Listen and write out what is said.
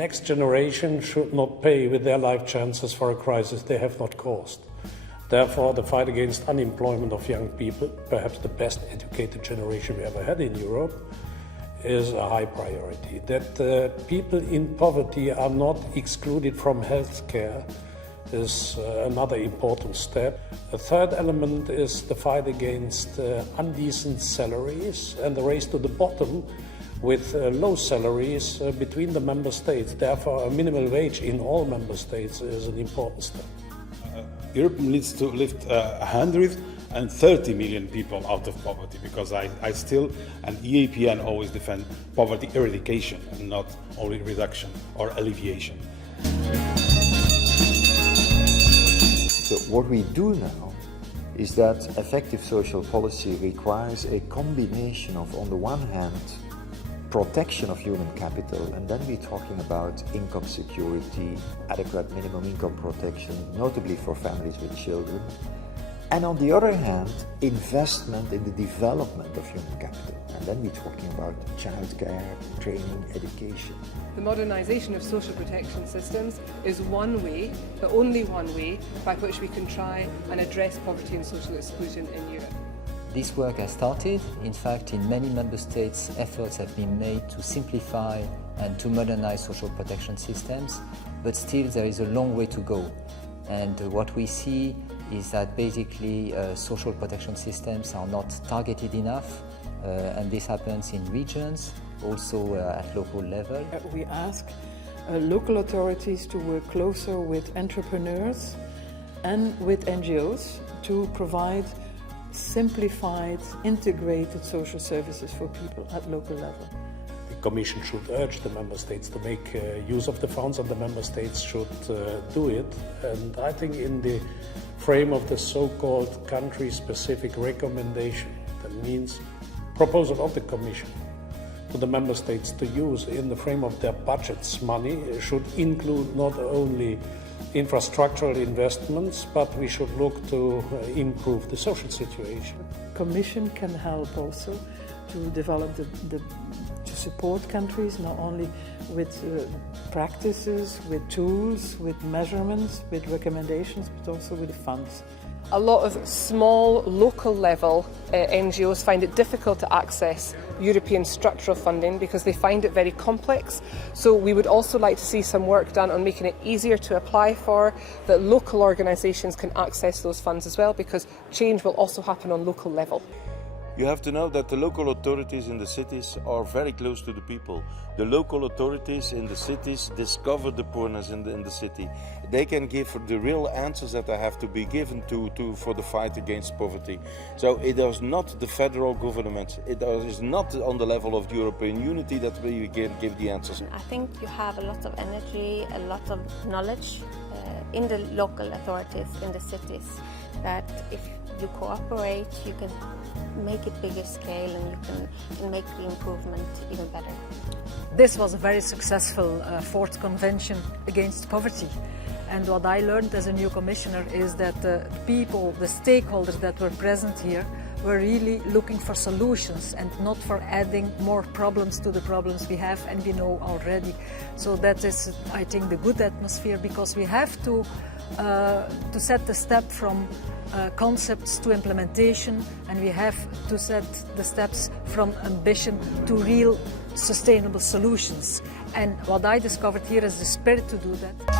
next generation should not pay with their life chances for a crisis they have not caused. Therefore, the fight against unemployment of young people, perhaps the best educated generation we ever had in Europe, is a high priority. That people in poverty are not excluded from health care is another important step. A third element is the fight against indecent salaries and the race to the bottom with low salaries between the member states. Therefore, a minimum wage in all member states is an important step. Europe needs to lift 130 million people out of poverty, because I still, and EAPN always defend poverty eradication and not only reduction or alleviation. So what we do now is that effective social policy requires a combination of, on the one hand, protection of human capital, and then we're talking about income security, adequate minimum income protection, notably for families with children, and on the other hand, investment in the development of human capital. And then we're talking about childcare, training, education. The modernisation of social protection systems is one way, but only one way, by which we can try and address poverty and social exclusion in Europe. This work has started. In fact, in many member states, efforts have been made to simplify and to modernize social protection systems, but still there is a long way to go. And what we see is that basically social protection systems are not targeted enough, and this happens in regions, also at local level. We ask local authorities to work closer with entrepreneurs and with NGOs to provide simplified, integrated social services for people at local level. The Commission should urge the Member States to make use of the funds, and the Member States should do it. And I think in the frame of the so-called country-specific recommendation, that means proposal of the Commission to the Member States to use in the frame of their budgets money should include not only infrastructural investments, but we should look to improve the social situation. The Commission can help also to develop to support countries not only with practices, with tools, with measurements, with recommendations, but also with funds. A lot of small, local level NGOs find it difficult to access European structural funding because they find it very complex. So we would also like to see some work done on making it easier to apply for, that local organisations can access those funds as well, because change will also happen on local level. You have to know that the local authorities in the cities are very close to the people. The local authorities in the cities discover the poorness in the city. They can give the real answers that have to be given for the fight against poverty. So it is not the federal government, it is not on the level of European unity that we can give the answers. I think you have a lot of energy, a lot of knowledge in the local authorities in the cities, that if you cooperate, you can make it bigger scale and you can make the improvement even better. This was a very successful fourth convention against poverty. And what I learned as a new commissioner is that the people, the stakeholders that were present here, were really looking for solutions and not for adding more problems to the problems we have and we know already. So that is, I think, the good atmosphere, because we have to set the step from concepts to implementation, and we have to set the steps from ambition to real sustainable solutions. And what I discovered here is the spirit to do that.